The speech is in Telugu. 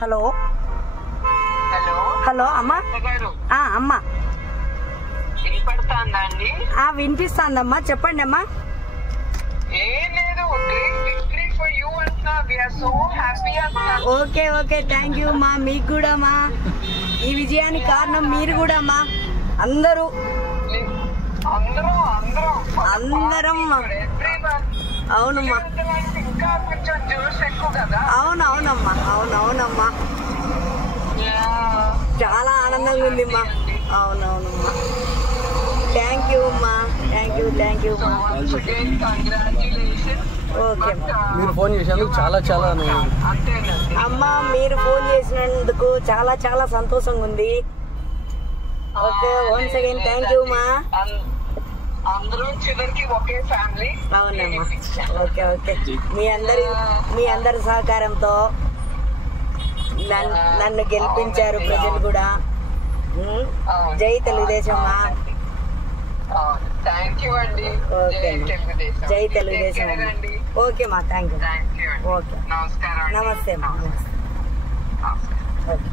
హలో హలో హలో అమ్మా. అమ్మా వినపడుతుందా అండి? వినిపిస్తుందమ్మా, చెప్పండి అమ్మా. ఏం లేదు, గ్రేట్ విక్టరీ ఫర్ యూ అంటున్నా. వి ఆర్ సో హ్యాపీ అంటున్నా. ఓకే ఓకే, థ్యాంక్ యూ అమ్మా. మీకు కూడా అమ్మా, ఈ విజయానికి కారణం మీరు కూడా అమ్మా. అందరూ అందరం అవునమ్మా. ఇంకా కొంచెం జోష్ ఎక్కువ కదా. అవునవునమ్మా, అవునవునమ్మా, చాలా ఆనందంగా ఉంది అమ్మా. అవునవునమ్మా, థ్యాంక్ యూ అమ్మా, థ్యాంక్ యూ అమ్మా. ఓకే మీరు ఫోన్ చేసినందుకు చాలా చాలా అమ్మా, మీరు ఫోన్ చేసినందుకు చాలా చాలా సంతోషంగా ఉంది. Okay, once again thank you అమ్మా. అందరూ చివరికి ఒకే ఫ్యామిలీ. అవునమ్మా, ఓకే ఓకే. మీ అందరి సహకారంతో నన్ను గెలిపించారు ప్రజలు కూడా. జై తెలుగుదేశం అమ్మా. థ్యాంక్ యూ అండి. ఓకే, జై తెలుగుదేశం. ఓకే మా, థ్యాంక్ యూ. ఓకే, నమస్కారం. నమస్తే అమ్మా, నమస్తే. నమస్కారం. ఓకే.